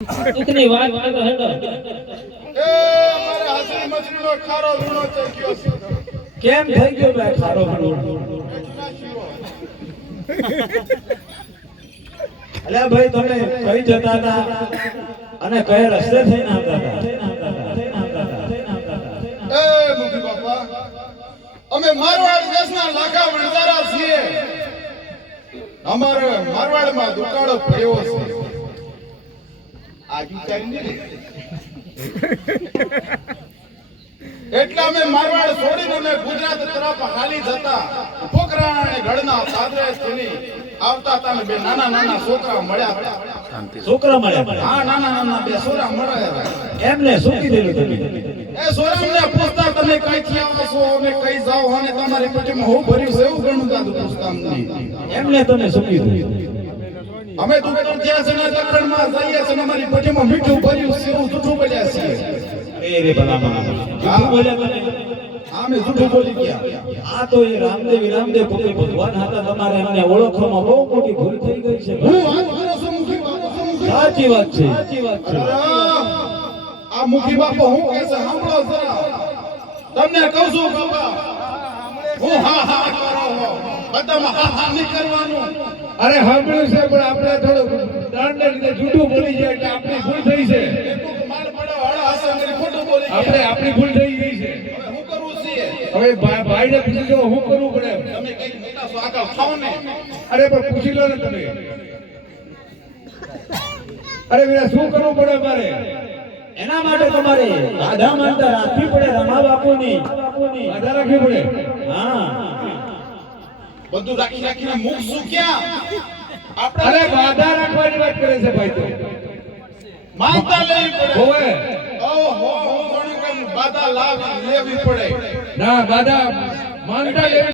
इतनी बात तो है तो ए हमारे हासिल मछली નો ખારો લૂણો થઈ ગયો છે કેમ થઈ ગયો બે ખારો લૂણો અલ્યા ભાઈ તમે કઈ જતા હતા અને કઈ રસ્તે થઈને આવતા હતા એ મુખી બાપા અમે મારવાડ દેશના લાખા વણજારા છીએ અમારે મારવાડમાં દુકાળો પડ્યો છે આજી કરીને એટલે અમે મારવાડ છોડીને અમે ગુજરાત તરફ હાલી જતા પોખરા અને ગઢના સાદરે સુધી આવતા હતા ને બે નાના નાના છોકરા મળ્યા હતા છોકરા મળ્યા હા નાના નાના બે છોકરા મળ્યા એમને શું કીધેલું તમે એ છોકરાને પૂછતા તમે કઈથી આવો છો અને કઈ જાઓ અને તમારી પેટીમાં હું ભર્યું છે એવું ઘણું દાદુ પૂછતા અમને એમને તમે શું કીધું અમે તો જ્યાં છે ને દક્ષિણમાં જઈએ છે ને અમારી પેટીમાં મીઠું ભર્યું છે એવું જૂઠું બોલ્યા છીએ એ રે ભલામણ જૂઠું બોલ્યા તમે અમે જૂઠું બોલી ગયા આ તો એ રામદેવ પોતે ભગવાન હતા તમારે એમને ઓળખવામાં બહુ મોટી ભૂલ થઈ ગઈ છે હું વાત કરો છું મુખી બાપો સાચી વાત છે આ મુખી બાપો હું કહે છે સાંભળો જરા તમને કહું છું બાપા હું હા હા કરો બધામાં હા હા નહીં કરવાનું અરે સાંભળ્યું છે પણ આપણે થોડું દાંડને લીધે જૂઠું બોલી જાય કે આપણી ભૂલ થઈ છે માર પડો હળા હસા કરી ખોટું બોલી આપણે આપણી ભૂલ થઈ ગઈ છે હું કરું છીએ હવે ભાઈને પૂછી જો હું કરવું પડે તમે કઈ મોટા છો આગળ થાઓ ને અરે પણ પૂછી લો ને તમે અરે વીરા શું કરવું પડે મારે એના માટે તમારે રાધા માતા રાખવી પડે રમા બાપુની આધાર રાખવી પડે હા બધું રાખી રાખીને મુખ શું ક્યાં અરે બાધા રાખવાની વાત કરે છે ભાઈ તો માનતા લેવી પડે હોવે ઓહો હું જાણું કે બાધા લેવી પડે ના બાધા માનતા લેવી